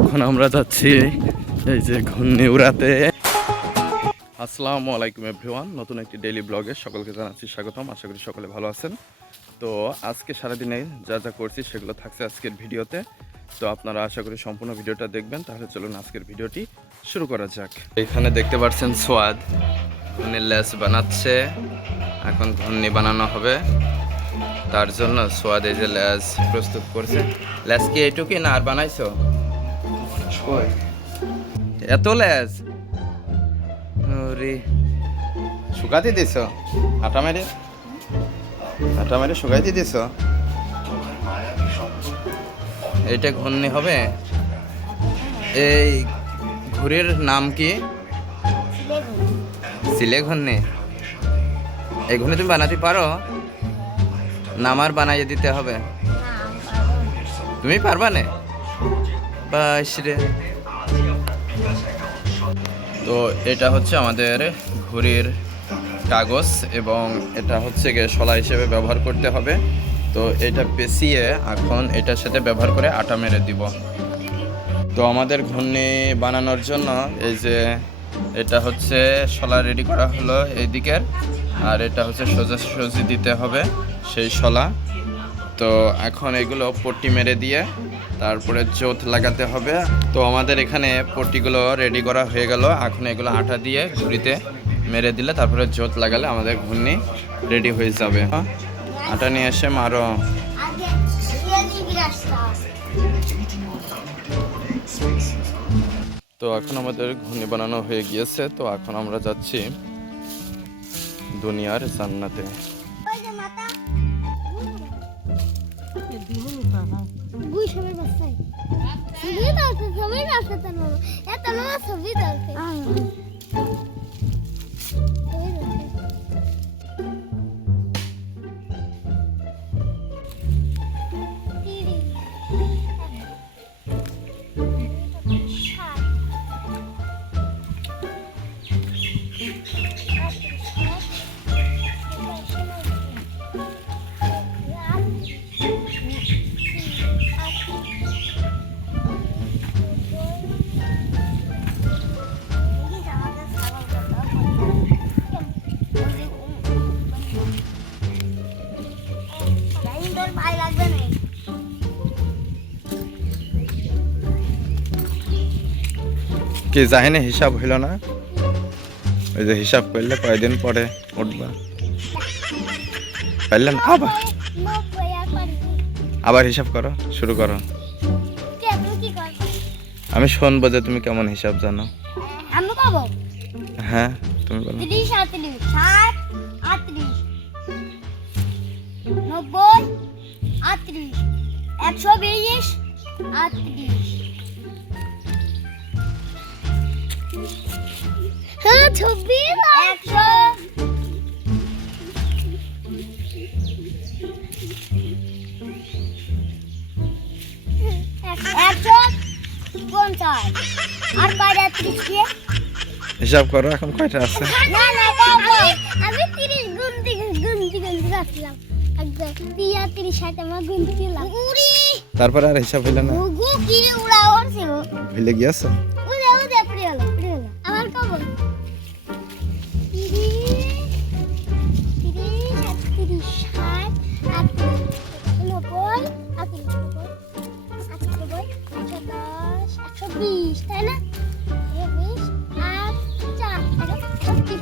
এখন আমরা যাচ্ছি এই যে ঘূর্ণি উড়াতে। আসসালামু আলাইকুম এভরিওয়ান, নতুন একটি ডেইলি ব্লগে সকলকে জানাচ্ছি স্বাগতম। আশা করি সকলে ভালো আছেন। তো আজকে সারাদিনে যা যা করছি সেগুলো থাকছে আজকের ভিডিওতে। তো আপনারা আশা করি সম্পূর্ণ ভিডিওটা দেখবেন। তাহলে চলুন আজকের ভিডিওটি শুরু করা যাক। এখানে দেখতে পাচ্ছেন সোয়াদ ঘূর্ণির লেস বানাচ্ছে। এখন ঘূর্ণি বানানো হবে, তার জন্য সোয়াদ এই যে লেস প্রস্তুত করছে। লেস কি এইটুকুই না আর বানাইছো? এত লেস শুকাতে দিছ? আটা মেরে শুকাইতে দিছ? এইটা ঘূর্ণি হবে। এই ঘুড়ির নাম কি? সিলে ঘূর্ণি। এই ঘূর্ণি তুমি বানাতে পারো? না আমার বানাইয়ে দিতে হবে? তুমি পারবা না? বাস রে। তো এটা হচ্ছে আমাদের ঘুড়ির কাগজ এবং এটা হচ্ছে গিয়ে শলা হিসেবে ব্যবহার করতে হবে। তো এটা পেঁচিয়ে এখন এটার সাথে ব্যবহার করে আটা মেরে দিব। তো আমাদের ঘূর্ণি বানানোর জন্য এই যে এটা হচ্ছে শলা রেডি করা হলো এই দিকের, আর এটা হচ্ছে সোজাসুজি দিতে হবে সেই শলা। তো এখন এগুলো পট্টি মেরে দিয়ে তারপরে জোত লাগাতে হবে। তো আমাদের এখানে পট্টিগুলো রেডি করা হয়ে গেল। এখন এগুলো আটা দিয়ে ঘুড়িতে মেরে দিলে তারপরে জোত লাগালে আমাদের ঘূর্ণি রেডি হয়ে যাবে। আটা নিয়ে এসে মারো। তো এখন আমাদের ঘূর্ণি বানানো হয়ে গিয়েছে। তো এখন আমরা যাচ্ছি দুনিয়ার জান্নাতে। কি জাহেনে হিসাব হইল না? ওই যে হিসাব করলে কয়দিন পরে উঠবা? পারলেন? আবার হিসাব করো, শুরু করো। আমি শুনবো যে তুমি কেমন হিসাব জানো। হ্যাঁ তুমি বলো। 30, 38, 60, 38, 90, 38, 120, 38। হ্যাঁ 26, 150 আর 35 হিসাব করো এখন কয়টা আছে। না না বাবা আমি 30 গুনতি আসলাম। একবার 30 60 আমার গুনতিলাম। উড়ি তারপরে আর হিসাব হইল না। ওগো কি উড়া ওরছে ভুলে গিয়েছো? উড়ে পড়ে গেল আমার কবর। 30 60 90 120 তাই না? 20 আর 4 150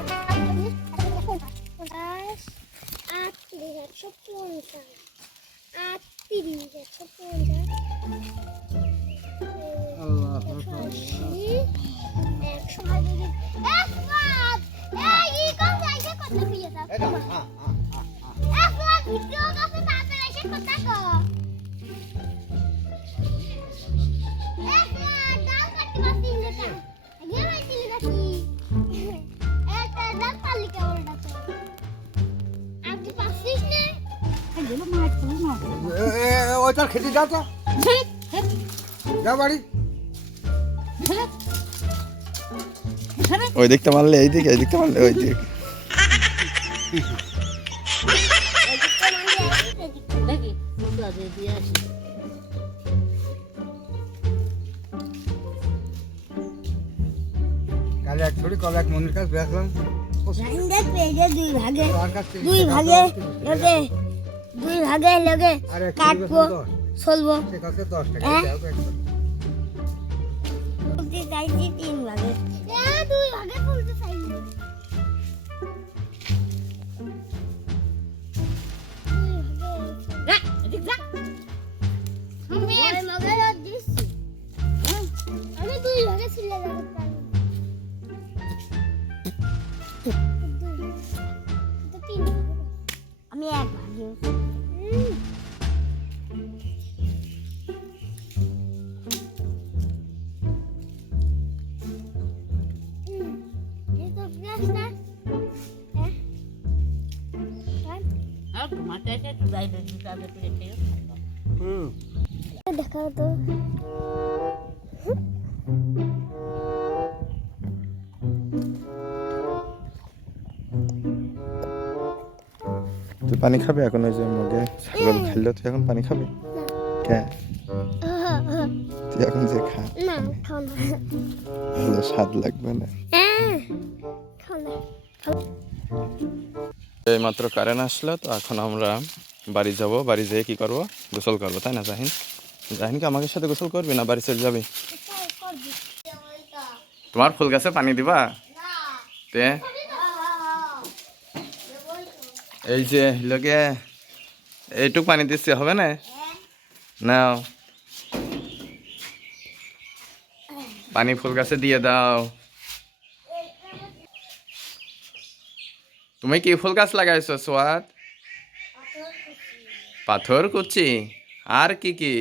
ওইটার খেতে যাও তো, যাও বাড়ি। ওই দিকটা মারলে এই দিকে, এই দিকটা মারলে ওই দিকে। আর এক ছড়ি কলা এক মন্দির কাছে বেসলাম রাইন্দা পেজে দুই ভাগে তার কাছ থেকে দুই ভাগে লগে দুই ভাগে লগে আর এক কাটবো চলবো সে কাছে 10 টাকা হ্যাঁ? দাও একবার ফুলতে চাইছি তিন ভাগে দুই ভাগে ফুলতে চাইছি আমি দুই ভাগে ছিলে যাবো আমি এক ভাগে দেখাও তো তুই পানি খাবে এখন? ওই যে মগে ছাগল খাইলো, তুই এখন পানি খাবে? কে তুই এখন যে খা, না খাও না ভালো স্বাদ লাগবে না। খাও না এই মাত্র কারেন্ট আসলো, তো এখন আমরা বাড়ি যাব। বাড়ি যেয়ে কি করবো? গোসল করবো, তাই না জাহিন? জাহিনকে আমাকে সাথে গোসল করবি না বাড়ি চলে যাবি? তোমার ফুল গাছে পানি দিবা? তে এই যে লোকে এইটুক পানি দিচ্ছি, হবে না? নাও পানি ফুল গাছে দিয়ে দাও। তুমি কি ফুল গাছ লাগাইছো সোয়াদ? পাথর কুচি আর কি কি?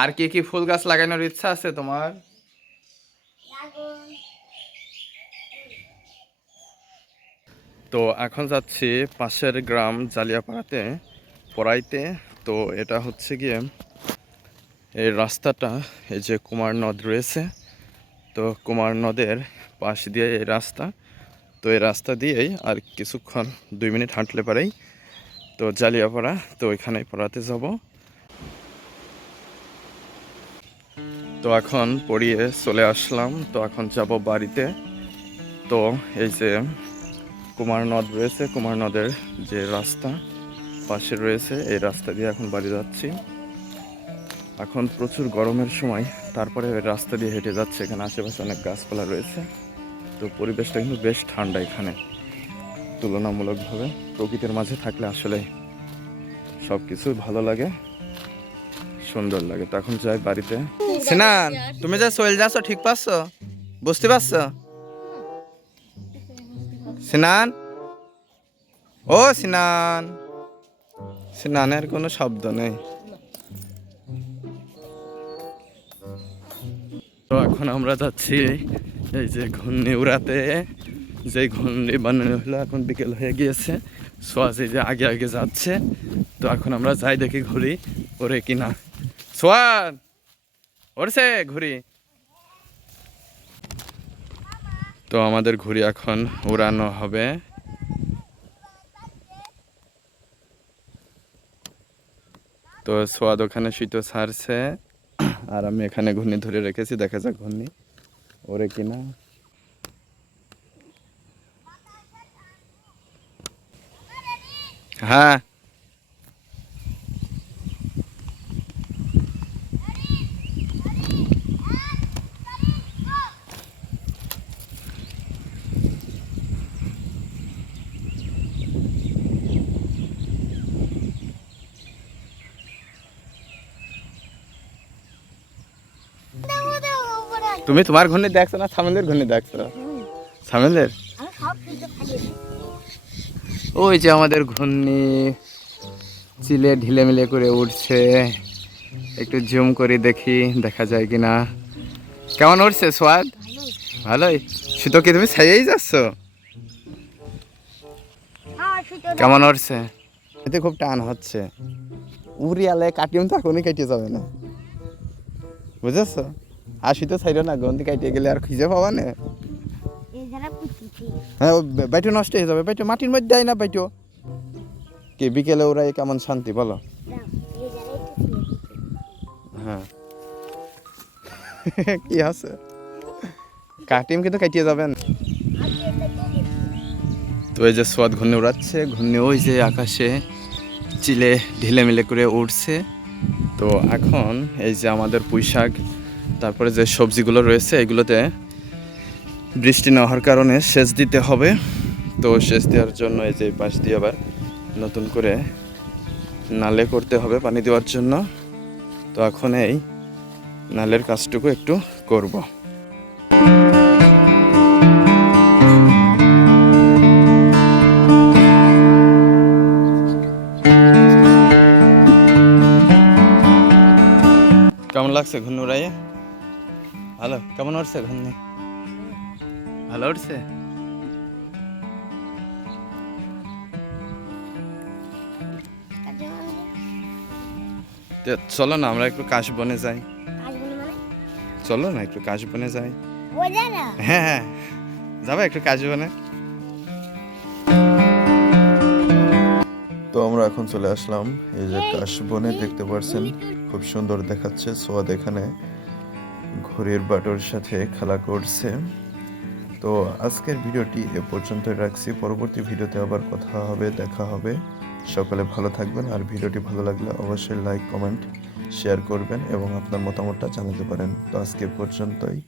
আর কি কি ফুল গাছ লাগানোর ইচ্ছা আছে তোমার? তো এখন যাচ্ছি পাশের গ্রাম জালিয়াপাড়াতে পড়াইতে। তো এটা হচ্ছে গিয়ে এই রাস্তাটা, এই যে কুমার নদ রয়েছে, তো কুমার নদের পাশ দিয়ে এই রাস্তা। তো এই রাস্তা দিয়েই আর কিছুক্ষণ 2 মিনিট হাঁটলে পারেই তো জালিয়াপাড়া। তো ওইখানে পড়াতে যাব। তো এখন পড়িয়ে চলে আসলাম, তো এখন যাব বাড়িতে। তো এই যে কুমার নদ রয়েছে, কুমার নদের যে রাস্তা পাশে রয়েছে, এই রাস্তা দিয়ে এখন বাড়ি যাচ্ছি। এখন প্রচুর গরমের সময়, তারপরে ওই রাস্তা দিয়ে হেঁটে যাচ্ছে। এখানে আশেপাশে অনেক গাছপালা রয়েছে, তো পরিবেশটা কিন্তু বেশ ঠান্ডা এখানে তুলনামূলকভাবে। প্রকৃতির মাঝে থাকলে আসলে সব কিছু ভালো লাগে, সুন্দর লাগে। তো এখন যাই বাড়িতে। সিনান, তুমি যা চলে যাচ্ছ ঠিক পাচ্ছ? বুঝতে পারছো সিনান? ও সিনান, সিনানের কোনো শব্দ নেই। তো এখন আমরা যাচ্ছি এই যে ঘূর্ণি উড়াতে, যে ঘূর্ণি বানানো হলো। এখন বিকেল হয়ে গিয়েছে, সোয়াজ এই যে আগে আগে যাচ্ছে। তো এখন আমরা যাই দেখি ঘুড়ি ওরে কিনা। সোয়াদ ওরছে ঘুড়ি। তো আমাদের ঘুড়ি এখন উড়ানো হবে। তো সোয়াদ ওখানে সুতো ছাড়ছে, আর আমি এখানে ঘূর্ণি ধরে রেখেছি। দেখা যাক ঘূর্ণি ওরে কিনা। হ্যাঁ তুমি তোমার ঘূর্ণি দেখছো না সামিলের ঘূর্ণি দেখছো? সামিলের ওই যে আমাদের ঘূর্ণি চিলে ঢিলে মিলে করে উঠছে। একটু জুম করে দেখি দেখা যায় কিনা। কেমন উঠছে সোয়াদ? ভালোই। সুতো কি তুমি ছাইয়েই যাচ্ছ? কেমন উঠছে? এতে খুব টান হচ্ছে। উড়িয়ালে কাটিম তো এখনই কেটে যাবে না, বুঝেছ? আর সুতো ছাইরো না, গন্তি কাটিয়ে গেলে আর খুঁজে পাবা না। হ্যাঁ বাইটো নষ্ট হয়ে যাবে। বাইটো মাটির মধ্যে দেয় না বাইটো। কি বিকেলে ওরা কেমন শান্তি বলো? হ্যাঁ কি আছে? কাটিম কিন্তু কাটিয়ে যাবেন। তো এই যে সোয়াদ ঘূর্ণি উড়াচ্ছে, ঘূর্ণি ওই যে আকাশে চিলে ঢিলে মিলে করে উঠছে। তো এখন এই যে আমাদের পুঁই শাক, তারপরে যে সবজিগুলো রয়েছে এগুলোতে বৃষ্টি না হওয়ার কারণে সেচ দিতে হবে। তো সেচ দেওয়ার জন্য এই যে পাশ দিয়ে আবার নতুন করে নালে করতে হবে পানি দেওয়ার জন্য। তো এখন এই নালের কাজটুকু একটু করব। কেমন লাগছে ঘূর্ণি উড়াইয়ে? ভালো? কেমন উঠছে ঘূর্ণি? ভালো উঠছে? তো চলো না আমরা একটু কাশবনে যাই। চলো না একটু কাশবনে যাই। হ্যাঁ হ্যাঁ, যাবে একটু কাশবনে। তো আমরা এখন চলে আসলাম এই যে কাশবনে, দেখতে পাচ্ছেন খুব সুন্দর দেখাচ্ছে। সোয়াদ এখানে ঘড়ির বাটুর সাথে খেলা করছে। তো আজকের ভিডিওটি এ পর্যন্তই রাখছি, পরবর্তী ভিডিওতে আবার কথা হবে, দেখা হবে। সকলে ভালো থাকবেন, আর ভিডিওটি ভালো লাগলে অবশ্যই লাইক, কমেন্ট, শেয়ার করবেন এবং আপনার মতামতটা জানাতে পারেন। তো আজকে পর্যন্তই।